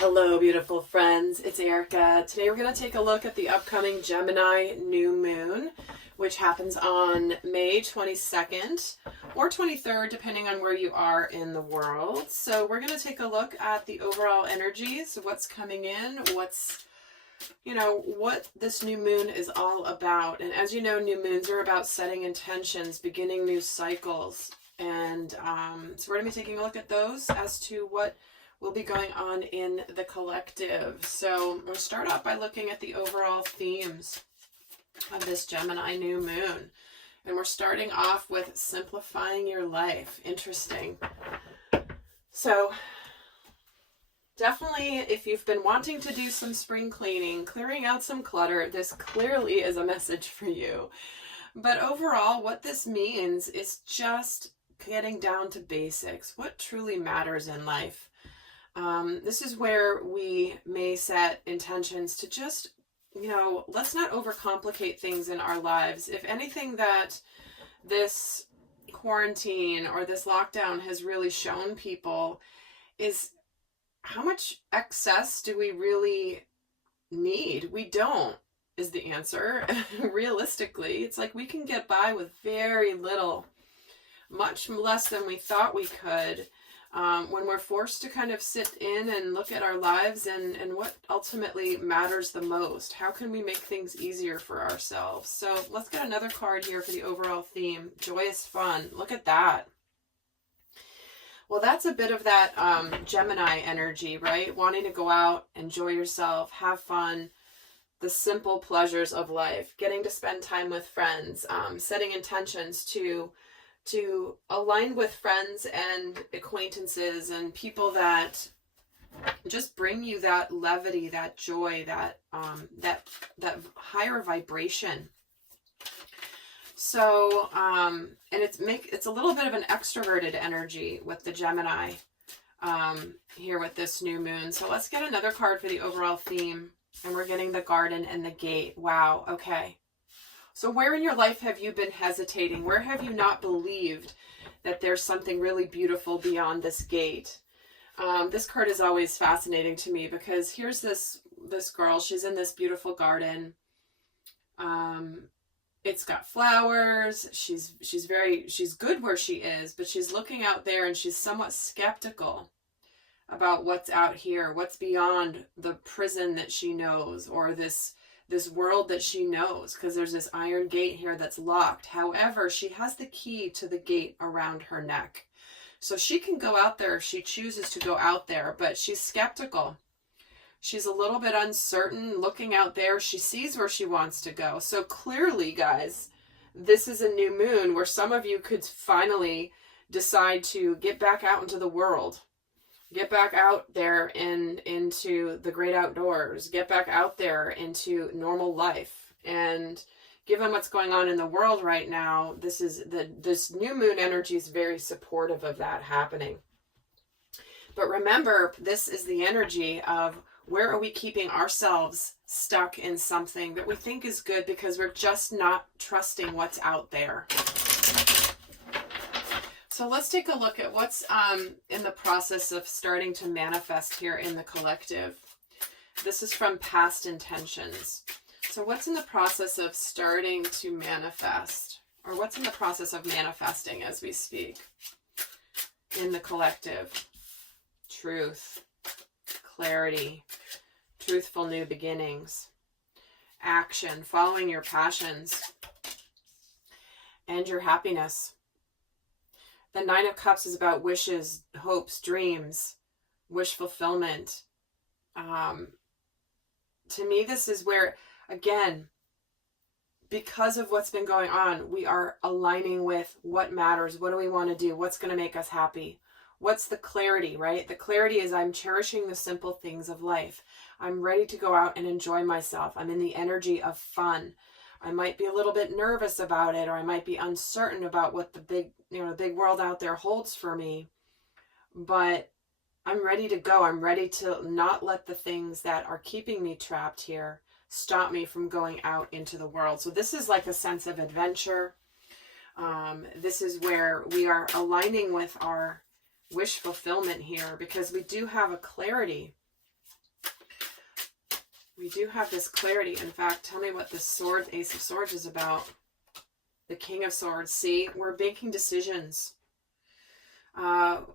Hello, beautiful friends. It's Erika. Today we're going to take a look at the upcoming Gemini new moon, which happens on May 22nd or 23rd, depending on where you are in the world. So we're going to take a look at the overall energies, what's coming in, what this new moon is all about. And as you know, new moons are about setting intentions, beginning new cycles. And so we're going to be taking a look at those as to what will be going on in the collective. So we'll start off by looking at the overall themes of this Gemini new moon. And we're starting off with simplifying your life. Interesting. So definitely, if you've been wanting to do some spring cleaning, clearing out some clutter, this clearly is a message for you. But overall, what this means is just getting down to basics. What truly matters in life? This is where we may set intentions to just, let's not overcomplicate things in our lives. If anything that this quarantine or this lockdown has really shown people is how much excess do we really need? We don't, is the answer. Realistically, it's like we can get by with very little, much less than we thought we could. When we're forced to kind of sit in and look at our lives and what ultimately matters the most. How can we make things easier for ourselves? So let's get another card here for the overall theme. Joyous fun. Look at that. Well, that's a bit of that Gemini energy, right? Wanting to go out, enjoy yourself, have fun, the simple pleasures of life, getting to spend time with friends, setting intentions to align with friends and acquaintances and people that just bring you that levity, that joy, that higher vibration. So, and it's a little bit of an extroverted energy with the Gemini here with this new moon. So let's get another card for the overall theme. And we're getting the Garden and the Gate. Wow. Okay. So where in your life have you been hesitating? Where have you not believed that there's something really beautiful beyond this gate? This card is always fascinating to me because here's this girl. She's in this beautiful garden. It's got flowers. She's good where she is, but she's looking out there and she's somewhat skeptical about what's out here, what's beyond the prison that she knows, or this world that she knows, because there's this iron gate here that's locked. However, she has the key to the gate around her neck. So she can go out there if she chooses to go out there, but she's skeptical. She's a little bit uncertain, looking out there. She sees where she wants to go. So clearly, guys, this is a new moon where some of you could finally decide to get back out into the world. Get back out there into the great outdoors. Get back out there into normal life. And given what's going on in the world right now, this new moon energy is very supportive of that happening. But remember, this is the energy of where are we keeping ourselves stuck in something that we think is good because we're just not trusting what's out there. So let's take a look at what's in the process of starting to manifest here in the collective. This is from past intentions. So what's in the process of starting to manifest? Or what's in the process of manifesting as we speak in the collective? Truth, clarity, truthful new beginnings, action, following your passions, and your happiness. The Nine of Cups is about wishes, hopes, dreams, wish fulfillment. To me, this is where, again, because of what's been going on, we are aligning with what matters. What do we want to do? What's going to make us happy? What's the clarity, right? The clarity is I'm cherishing the simple things of life. I'm ready to go out and enjoy myself. I'm in the energy of fun. I might be a little bit nervous about it, or I might be uncertain about what the big world out there holds for me. But I'm ready to go. I'm ready to not let the things that are keeping me trapped here stop me from going out into the world. So this is like a sense of adventure. This is where we are aligning with our wish fulfillment here, because we do have a clarity We do have this clarity. In fact, tell me what this sword, Ace of Swords, is about. The King of Swords. See, we're making decisions.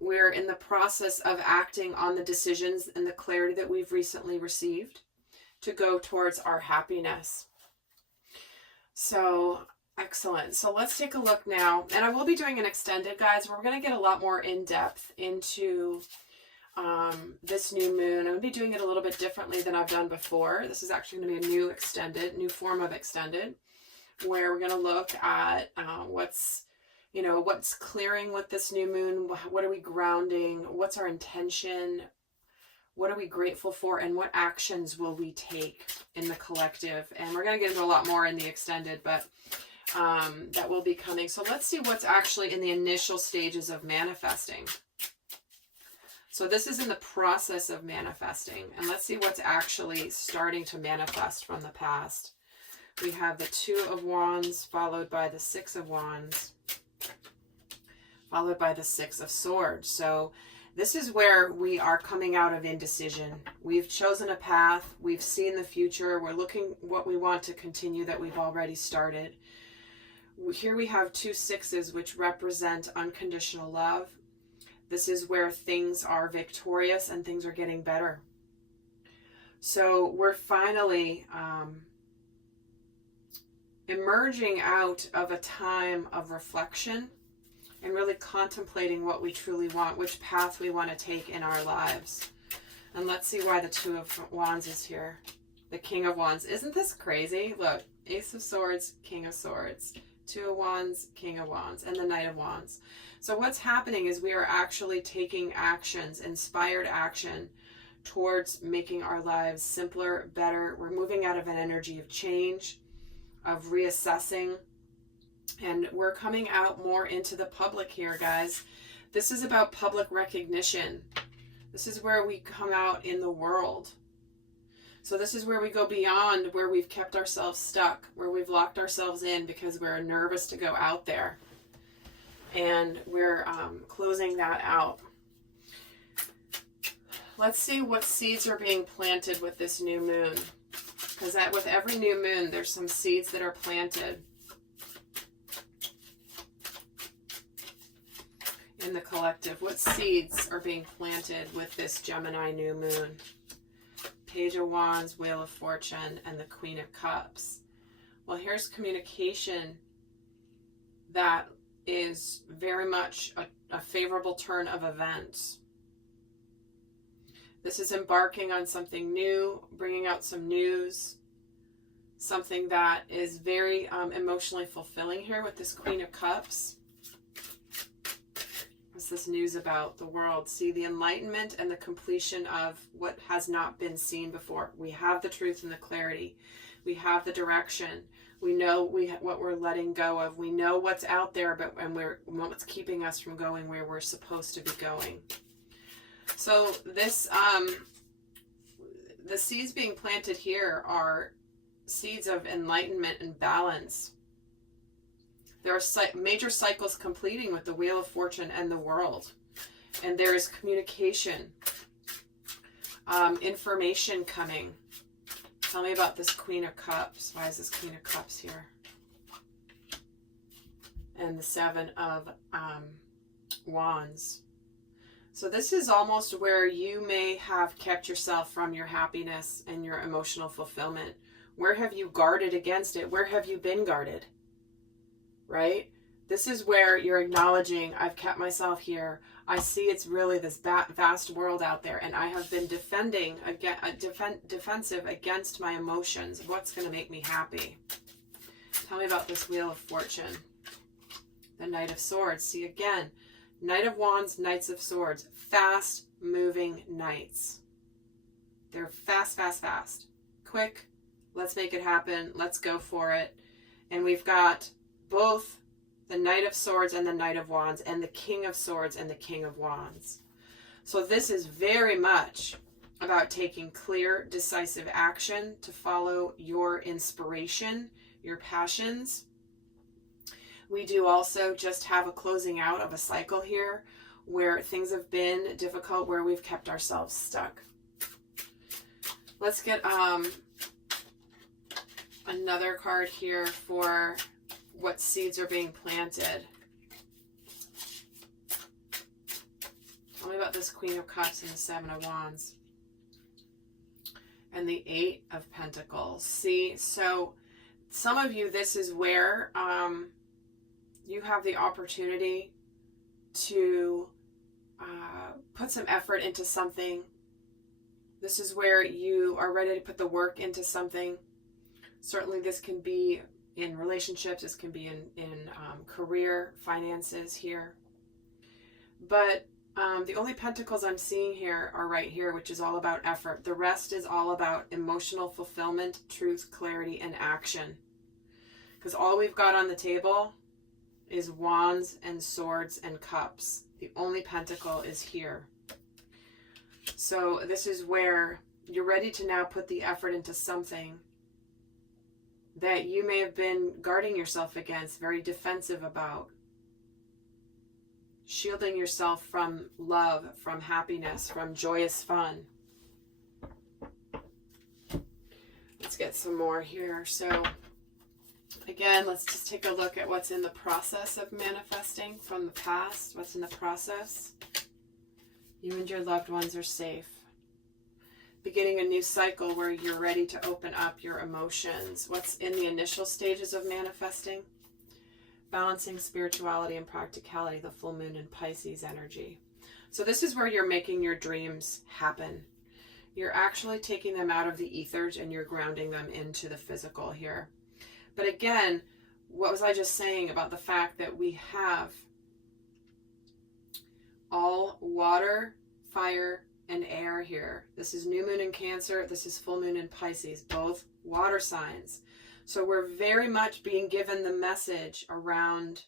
We're in the process of acting on the decisions and the clarity that we've recently received to go towards our happiness. So, excellent. So let's take a look now. And I will be doing an extended, guys. We're going to get a lot more in depth into this new moon. I'm going to be doing it a little bit differently than I've done before. This is actually going to be a new extended, new form of extended, where we're going to look at what's clearing with this new moon. What are we grounding? What's our intention? What are we grateful for? And what actions will we take in the collective? And we're going to get into a lot more in the extended, but that will be coming. So let's see what's actually in the initial stages of manifesting. So this is in the process of manifesting. And let's see what's actually starting to manifest from the past. We have the Two of Wands, followed by the Six of Wands, followed by the Six of Swords. So this is where we are coming out of indecision. We've chosen a path. We've seen the future. We're looking what we want to continue that we've already started. Here we have two sixes, which represent unconditional love. This is where things are victorious and things are getting better. So we're finally emerging out of a time of reflection and really contemplating what we truly want, which path we want to take in our lives. And let's see why the Two of Wands is here. The King of Wands. Isn't this crazy? Look, Ace of Swords, King of Swords, Two of Wands, King of Wands, and the Knight of Wands. So what's happening is we are actually taking actions, inspired action, towards making our lives simpler, better. We're moving out of an energy of change, of reassessing, and we're coming out more into the public here, guys. This is about public recognition. This is where we come out in the world. So this is where we go beyond where we've kept ourselves stuck, where we've locked ourselves in because we're nervous to go out there. And we're closing that out. Let's see what seeds are being planted with this new moon. Because with every new moon, there's some seeds that are planted in the collective. What seeds are being planted with this Gemini new moon? Page of Wands, Wheel of Fortune, and the Queen of Cups. Well, here's communication that is very much a favorable turn of events. This is embarking on something new, bringing out some news, something that is very emotionally fulfilling here with this Queen of Cups. What's this news about the world? See, the enlightenment and the completion of what has not been seen before. We have the truth and the clarity. We have the direction. We know what we're letting go of. We know what's out there, and what's keeping us from going where we're supposed to be going. So this, the seeds being planted here are seeds of enlightenment and balance. There are major cycles completing with the Wheel of Fortune and the world. And there is communication, information coming. Tell me about this Queen of Cups. Why is this Queen of Cups here? And the Seven of Wands. So this is almost where you may have kept yourself from your happiness and your emotional fulfillment. Where have you guarded against it? Where have you been guarded? Right? This is where you're acknowledging, I've kept myself here. I see it's really this vast world out there, and I have been defensive against my emotions. What's going to make me happy? Tell me about this Wheel of Fortune. The Knight of Swords. See, again, Knight of Wands, Knights of Swords. Fast-moving knights. They're fast, fast, fast. Quick. Let's make it happen. Let's go for it. And we've got both the Knight of Swords and the Knight of Wands, and the King of Swords and the King of Wands. So this is very much about taking clear, decisive action to follow your inspiration, your passions. We do also just have a closing out of a cycle here where things have been difficult, where we've kept ourselves stuck. Let's get another card here for what seeds are being planted. Tell me about this Queen of Cups and the Seven of Wands. And the Eight of Pentacles. See, so some of you, this is where you have the opportunity to put some effort into something. This is where you are ready to put the work into something. Certainly this can be in relationships, this can be in career, finances here. But the only pentacles I'm seeing here are right here, which is all about effort. The rest is all about emotional fulfillment, truth, clarity, and action. Because all we've got on the table is wands and swords and cups. The only pentacle is here. So this is where you're ready to now put the effort into something that you may have been guarding yourself against, very defensive about. Shielding yourself from love, from happiness, from joyous fun. Let's get some more here. So again, let's just take a look at what's in the process of manifesting from the past. What's in the process? You and your loved ones are safe. Beginning a new cycle where you're ready to open up your emotions. What's in the initial stages of manifesting? Balancing spirituality and practicality, the full moon in Pisces energy. So this is where you're making your dreams happen. You're actually taking them out of the ethers and you're grounding them into the physical here. But again, what was I just saying about the fact that we have all water, fire, and air here? This is new moon in Cancer. This is full moon in Pisces, both water signs. So we're very much being given the message around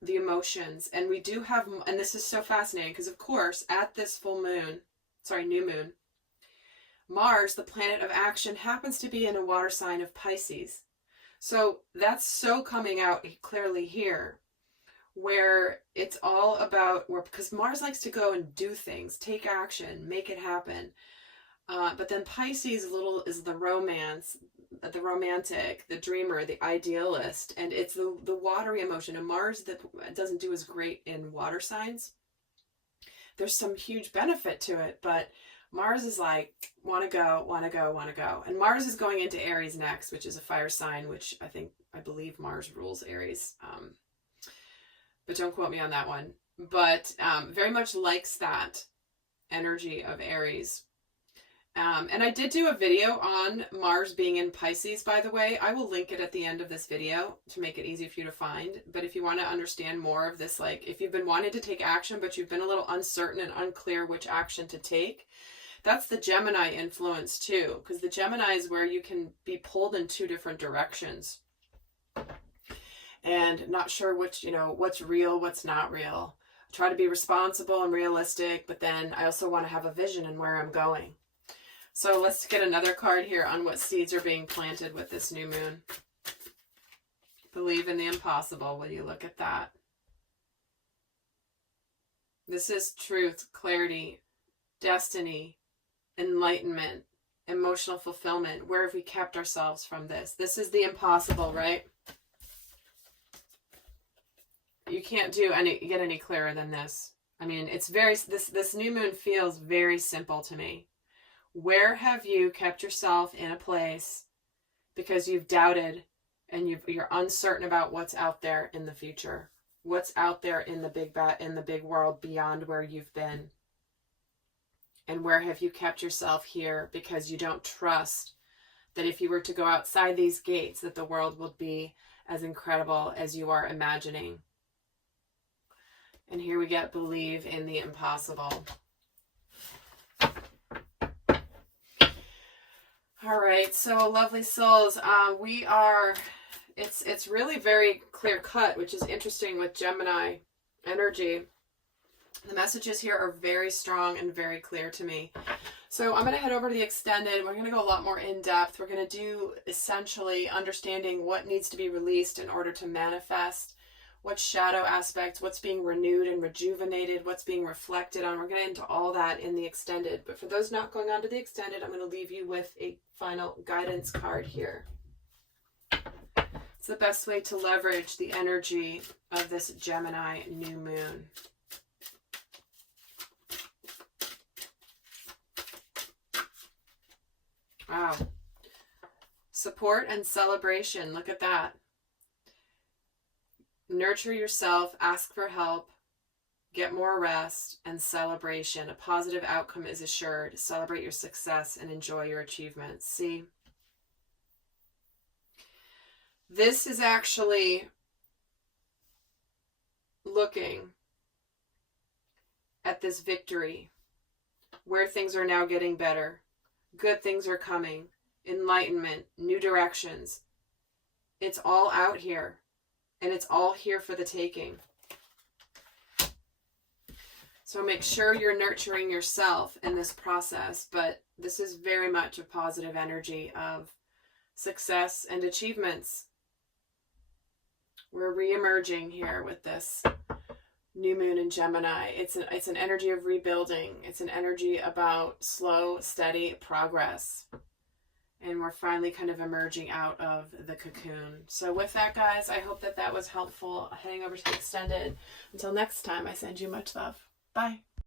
the emotions. And we do have, and this is so fascinating because of course at this full moon, new moon, Mars, the planet of action, happens to be in a water sign of Pisces. So that's so coming out clearly here, where it's all about, because Mars likes to go and do things, take action, make it happen. But then Pisces is the romance, the romantic, the dreamer, the idealist, and it's the watery emotion. And Mars that doesn't do as great in water signs. There's some huge benefit to it, but Mars is like, want to go, want to go, want to go. And Mars is going into Aries next, which is a fire sign, which I believe Mars rules Aries. But don't quote me on that one. But very much likes that energy of Aries. And I did do a video on Mars being in Pisces, by the way. I will link it at the end of this video to make it easy for you to find. But if you want to understand more of this, like if you've been wanting to take action, but you've been a little uncertain and unclear which action to take, that's the Gemini influence too. Because the Gemini is where you can be pulled in two different directions. And not sure which, what's real, what's not real. I try to be responsible and realistic, but then I also want to have a vision and where I'm going. So let's get another card here on what seeds are being planted with this new moon. Believe in the impossible. Will you look at that? This is truth, clarity, destiny, enlightenment, emotional fulfillment. Where have we kept ourselves from this? This is the impossible, right? You can't get any clearer than this. I mean, it's this new moon feels very simple to me. Where have you kept yourself in a place because you've doubted and you're uncertain about what's out there in the future? What's out there in the big world beyond where you've been? And where have you kept yourself here because you don't trust that if you were to go outside these gates that the world will be as incredible as you are imagining? And here we get believe in the impossible. All right, so lovely souls, it's really very clear cut, which is interesting with Gemini energy. The messages here are very strong and very clear to me. So I'm going to head over to the extended. We're going to go a lot more in depth. We're going to do essentially understanding what needs to be released in order to manifest, what shadow aspects, what's being renewed and rejuvenated, what's being reflected on. We're going to get into all that in the extended. But for those not going on to the extended, I'm going to leave you with a final guidance card here. It's the best way to leverage the energy of this Gemini new moon. Wow. Support and celebration. Look at that. Nurture yourself, ask for help, get more rest, and celebration. A positive outcome is assured. Celebrate your success and enjoy your achievements. See? This is actually looking at this victory, where things are now getting better. Good things are coming. Enlightenment, new directions. It's all out here. And it's all here for the taking. So make sure you're nurturing yourself in this process. But this is very much a positive energy of success and achievements. We're re-emerging here with this new moon in Gemini. It's an energy of rebuilding. It's an energy about slow, steady progress. And we're finally kind of emerging out of the cocoon. So with that, guys, I hope that was helpful. Heading over to the extended. Until next time, I send you much love. Bye.